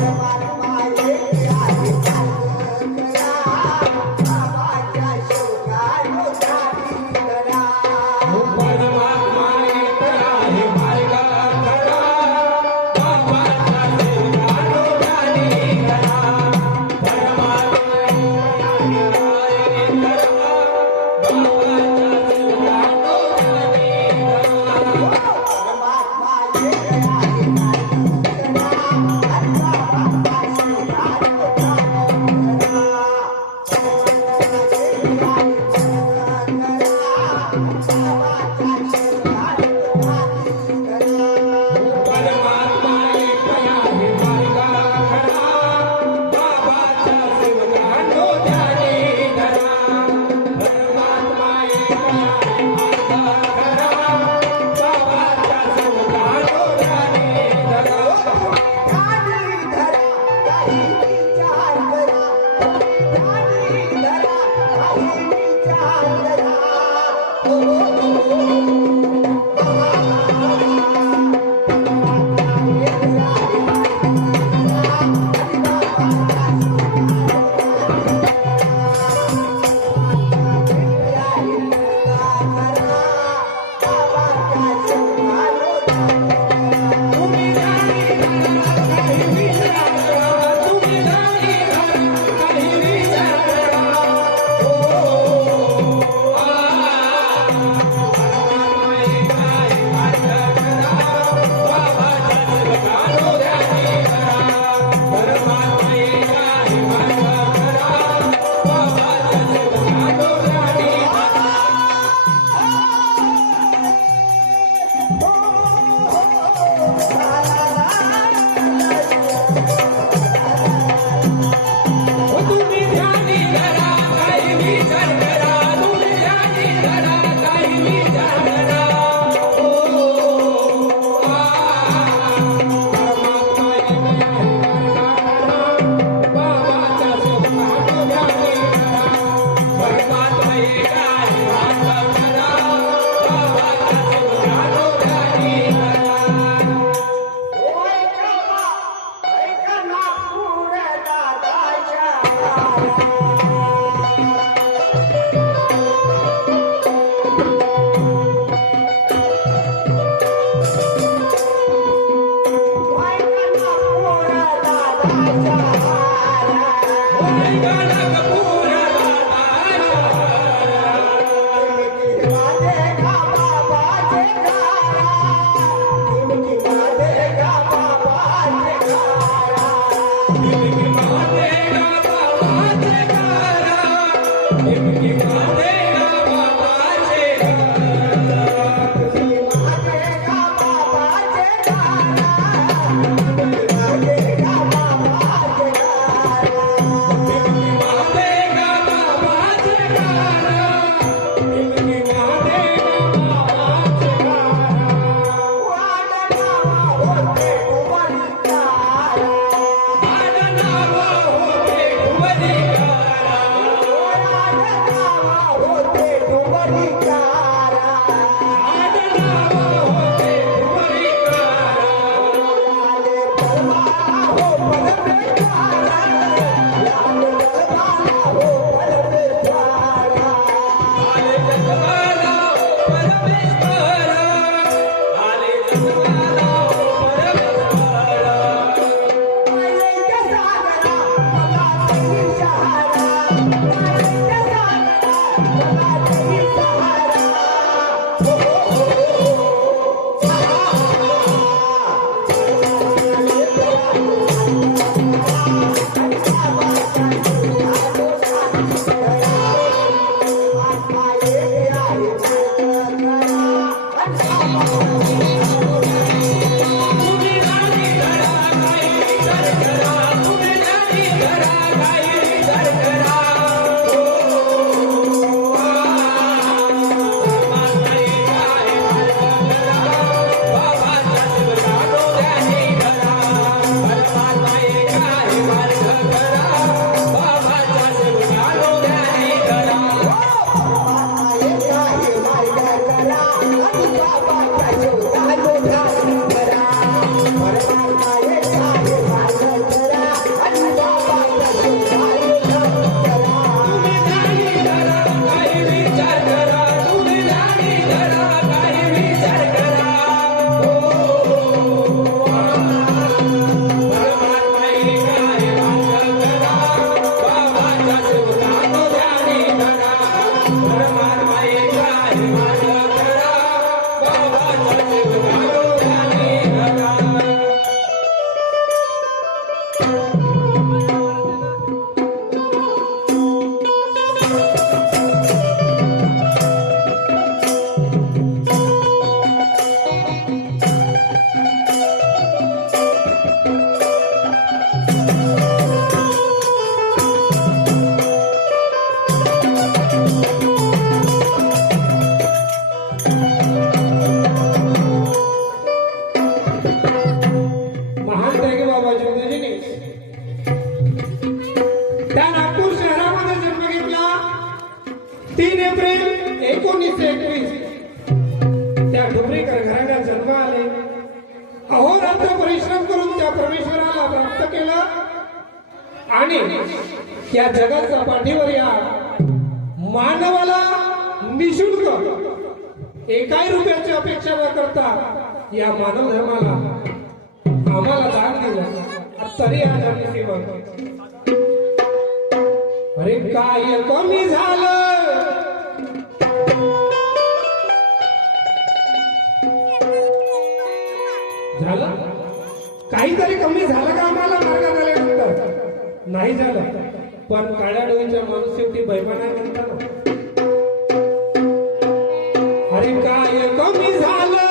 Amen. त्या नागपूर शहरामध्ये जन्म घेतला 3 एप्रिल 1921. त्या डुबरीकर घराण्यात जन्म आले. अहोरात्र परिश्रम करून त्या परमेश्वराला प्राप्त केलं आणि या जगाच्या पाठीवर या मानवाला निशुल्क एकाही रुपयाची अपेक्षा न करता या मानव धर्माला आम्हाला दान दिलं. तरी आज आम्ही सेवा करतो. अरे काय कमी झालं, झालं काहीतरी कमी झालं का आम्हाला मार्गात आल्यानंतर? नाही झालं. पण काळ्या डोळीच्या माणूस शेवटी बैमान आहे म्हणतात. अरे काय कमी झालं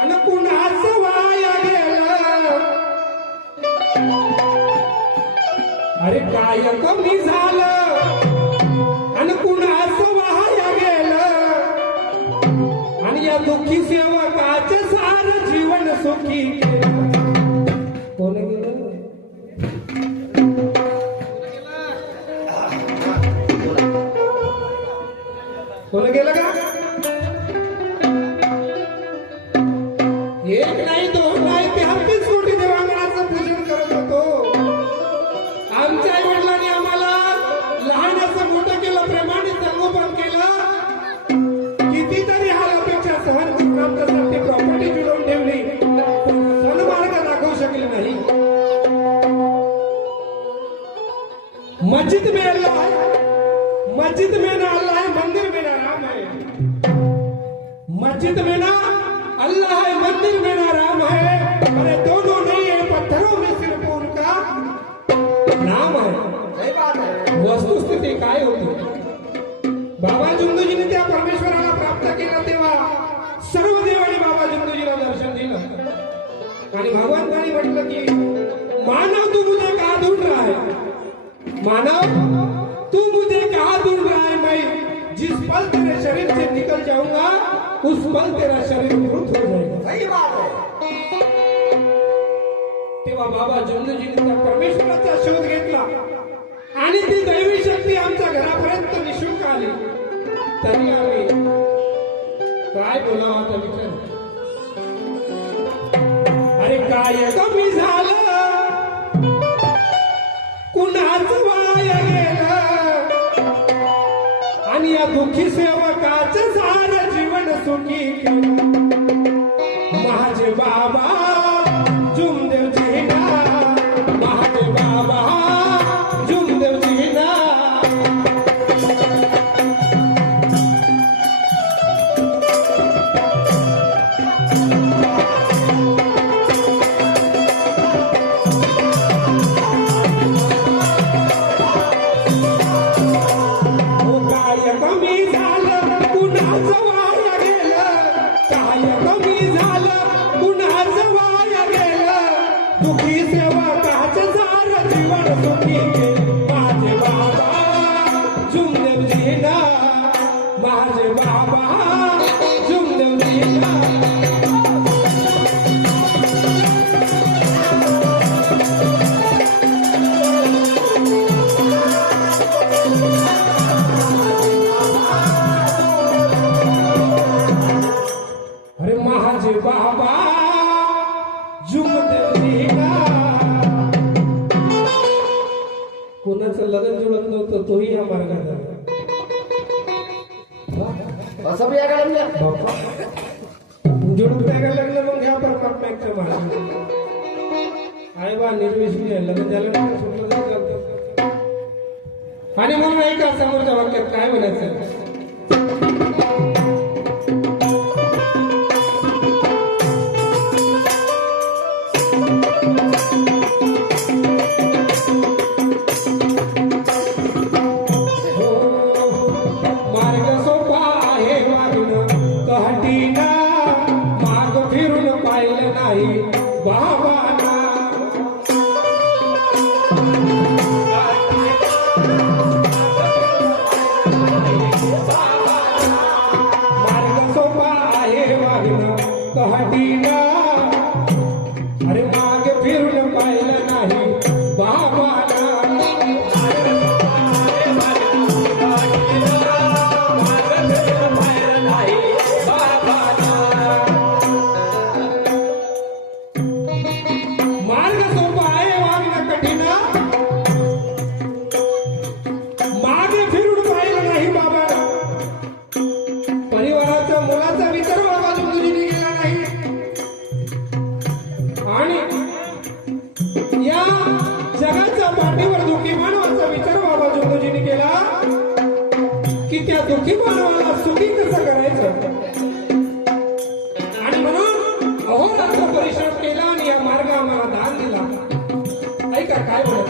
आणि कुणाचं वाया गेलं. अरे काय कमी झालं आणि कुणाचं वाया गेलं. आणि या दुःखी सेवकाचे सार जीवन सुखी कोण गेलं? कोण गेलं का? एक नाही, दोन नाही, 33 कोटी देवांगणाचं पूजन करत होतो. आमच्या आई वडिलांनी आम्हाला लहानाचं मोठं केलं, प्रेमाने संगोपन केलं. कितीतरी हाल अपेक्षा सहन करून आमच्यासाठी प्रॉपर्टी जुळवून ठेवली. सन्मार्ग दाखवू शकले नाही. मस्जिद में अल्लाह है, मस्जिद में ना अल्लाह है, मंदिर में ना राम है. मस्जिद में ना अल्लाह है, मंदिर में ना राम है. अरे दोनों नहीं है, पत्थरों में सिर्फ उनका नाम है. सही बात है. वस्तुस्थिती काय होती? बाबा जुंदूजीने त्या परमेश्वराला प्राप्त केलं तेव्हा सर्व देवांनी बाबा जुंदूजीला दर्शन दिलं आणि भगवंतानी म्हटलं की मानव तू मुझे कहा ढूंढ रहा है. मानव तू मुझे कहा ढूंढ रहा है. मैं जिस पल तेरे शरीर से निकल जाऊंगा उस पल तेरा शरीर मृत हो जाएगा. सही बात है. तेव्हा बाबा जुंदूजीने त्या परमेश्वराचा शोध घेतला आणि ती दैवी शक्ती आमच्या घरापर्यंत निशुल्क आली. तरी आम्ही काय बोलावं आता विचार. अरे काय कमी झालं, कुणाचं वाया गेलं. आणि या दुःखी सेवकाचं सारं जीवन सुखी माझे बाबा जुमदेव जीना. माझे बाबा जुमदेव जीना. कोणाचं लग्न जुळत नव्हतं तोही या मार्गात आला. असं जुळत लागलं मग ह्या परमात्म्याच्या मार्गात आहे बा. निर्विषय लग्न झालं ना सुटलं जातं. आणि म्हणून ऐका समोरच्या वाक्यात काय म्हणायचं. की त्या दुःखी मानवाला सुखी कसं करायचं. आणि म्हणून अहोरात्र परिश्रम केला आणि या मार्ग आम्हाला दान दिला. ऐका काय म्हणत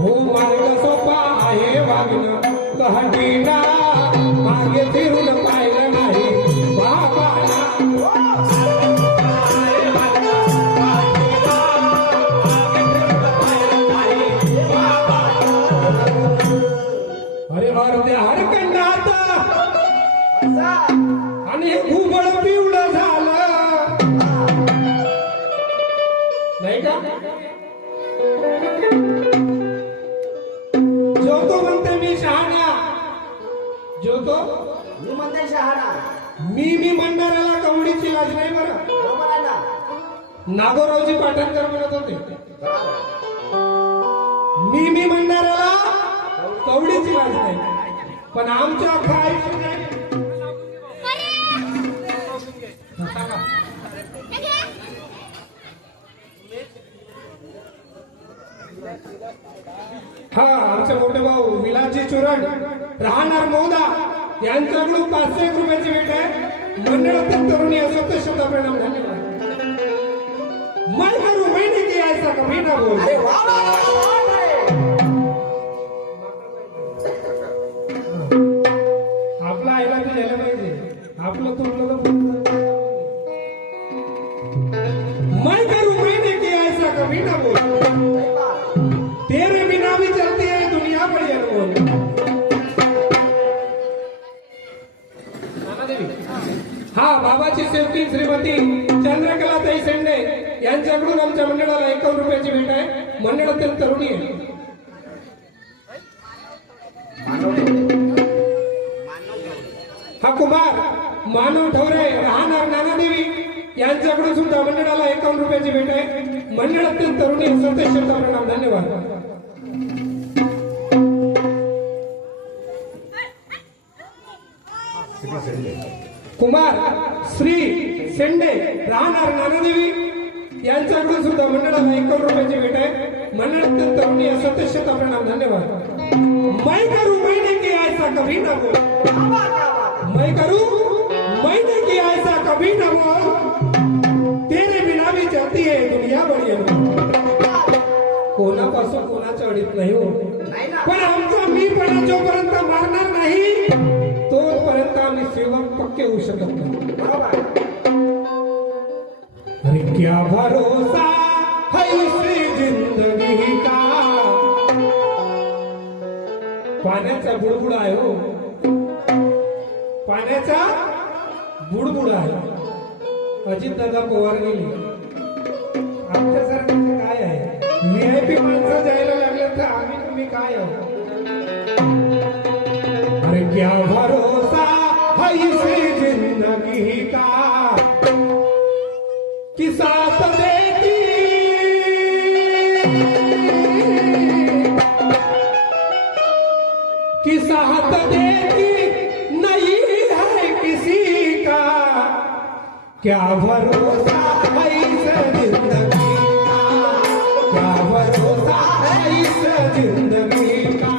हो मार्ग सोपा आहे वागणं कहटीना मागे फिरून पाहिलं नाही बाबाला. अरे अर्ध्या हरकंडात आणि हे घुबड पिवळं झालं नाही का. जो तो म्हणते मी शहाणा, जो तो मी म्हणते शहाणा. मी म्हणणाऱ्याला कवडीची लाज नाही बरं. बरोबर आहे ना. नागोरावजी पाटणकर म्हणत होते मी म्हणणाऱ्याला कवडीची लाज नाही. पण आमच्या अख्खा आयुष्य नाही. हा आमचे मोठे भाऊ विलाजी चुरण राहणार मौदा यांच्याकडून 500 रुपयाची भेट आहे. मंडळातील तरुणी असो तर शब्द परिणाम धन्यवाद. मैं करू मैंने किया ऐसा कभी ना बोल. अरे वा वा वा, वा, आपला आईला बी झालं पाहिजे. आपलं तुमचं मैं करू मैंने किया ऐसा कभी ना बोल. तेरे बिना भी चलती है दुनिया बड़ी अनमोल. हा बाबाची सेवकी श्रीमती चंद्रकलाताई शेंडे यांच्याकडून आमच्या मंडळाला 51 रुपयाची भेट आहे. मंडळातील तरुणी आहे. हा कुमार मानव ठवरे राहणार नानादेवी यांच्याकडून सुद्धा मंडळाला 51 रुपयाची भेट आहे. मंडळातील तरुणी सतेज शब्द प्रणाम धन्यवाद. कुमार श्री शेंडे राहणार नानादेवी यांच्याकडून सुद्धा मंडळाला 51 रुपयाची भेट आहे. मंडळातील तरुणी सतेज शब्द प्रणाम धन्यवाद. मैं करू मैंने किया ऐसा कभी ना बोल. मैं करू मैंने किया ऐसा कभी ना बोल. तेरे बिना भी चलती है दुनिया बड़ी अनमोल. कोणापासून कोणाच्या अडीत नाही हो. नाही ना. पण आमचा मीपणा जोपर्यंत मारणार नाही तोपर्यंत आम्ही सेवक पक्के होऊ शकत नाही. बरोबर. अरे क्या भरोसा है इस जिंदगी का. पाण्याचा बुडबुडा आहे हो. पाण्याचा बुडबुडा आहे. अजितदादा पवार गेली. आमच्यासारखं काय आहे. व्हीआयपी माणसं जायला लागले तर आम्ही तुम्ही काय आहोत. अरे क्या भरोसा है इस जिंदगी का कि साथ देती कि साथ देती नहीं है किसी का. क्या भरोसा है इस जिंदगी का. क्या भरोसा है इस जिंदगी का.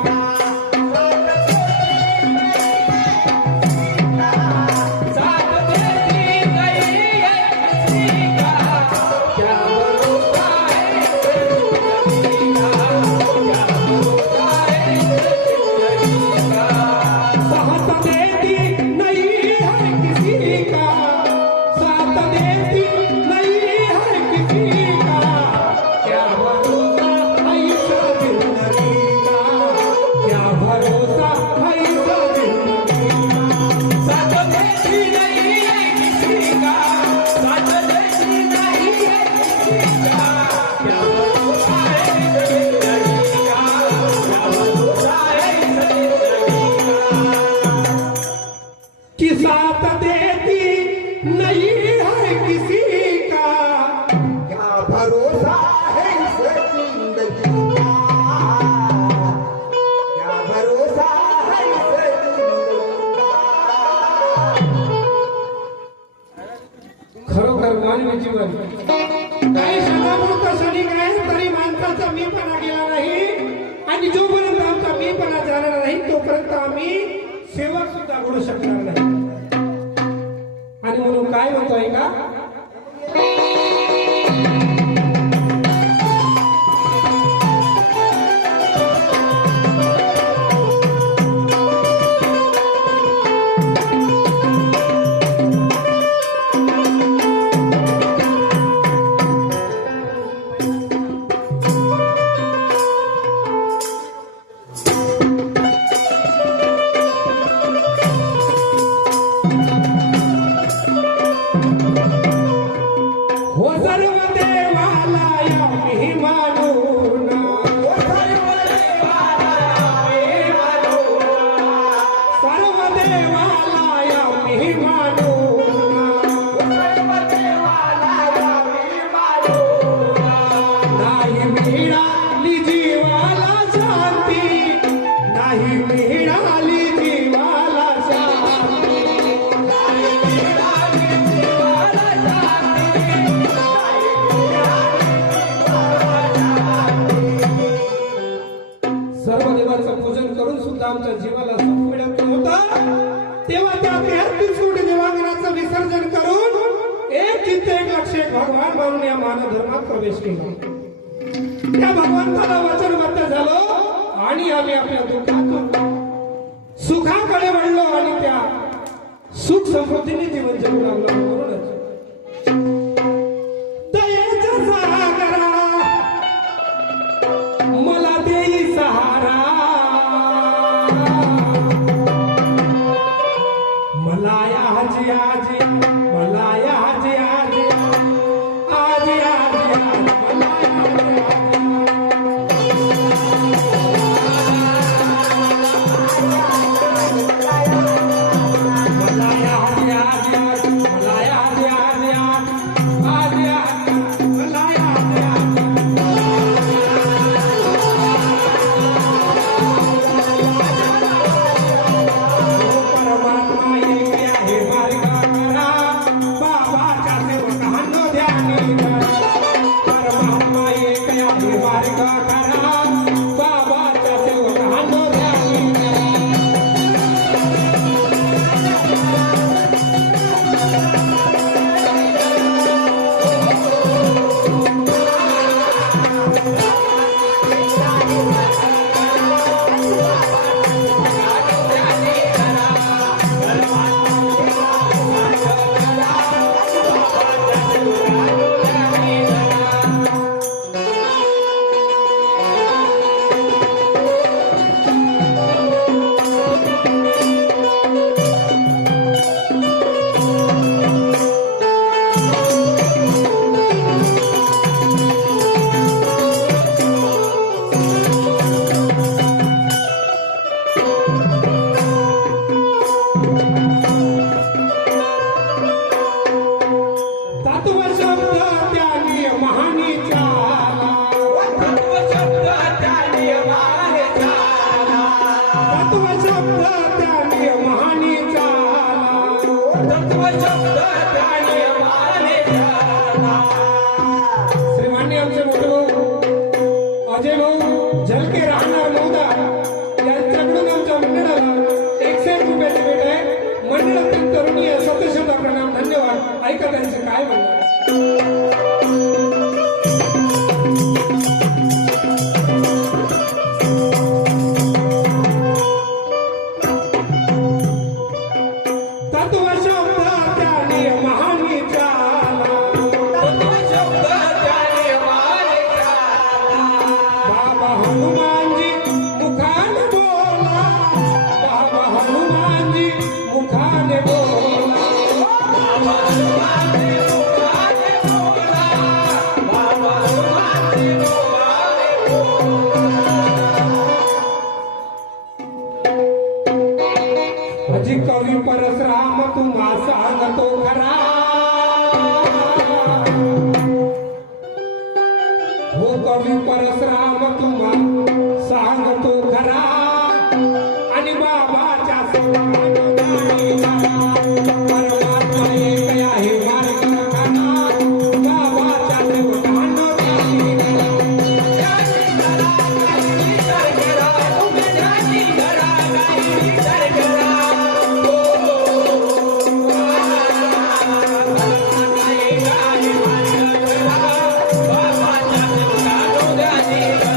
जिंदगी मानवी जीवन काही क्षणापुरतं क्षणिक आहे, तरी माणसाचा मीपणा गेला नाही. आणि जोपर्यंत आमचा मीपणा जाणार नाही तोपर्यंत आम्ही सेवा सुद्धा घडू शकणार नाही. आणि म्हणून काय म्हणतोय का, हो सर्व देवाला या मी मानून, सर्व देवाला या मी मानून, नाही मिळाली जीवाला शांती, नाही मिळाली जीवाला शांती, सर्व देवाचं पूजन करून सुद्धा आमच्या जीवाला सुख मिळत नव्हतं. तेव्हा त्या 33 कोटी देवांगणाचं विसर्जन करून एक चित्त एक लक्ष एक भगवान म्हणून या मानव धर्मात प्रवेश केला. त्या भगवंताला वचनबद्ध झालो आणि आम्ही आपल्या दुःखातून सुखाकडे वळलो आणि त्या सुख समृद्धीने जीवन जगू लागलो. म्हणूनच दयेचा सागरा मला देई सहारा, मला आजी आजी मला आजी आजी आजी आजी मला श्रीमान्य आमचे मोठे भाऊ अजय भाऊ झलके राहणार मौदा यांच्याकडून आमच्या मंडळाला 101 रुपयाची भेट आहे. मंडळातील तरुणी सत्यशोधा प्रणाम, धन्यवाद. ऐका त्यांचे काय म्हणणार. अजी कवी परशुराम तुम्हा सांगतो खरा, हो कवी परशुराम तुम्हा सांगतो खरा, आणि बाबाच्या परमात्मा एक आहे मार्ग खरा. रे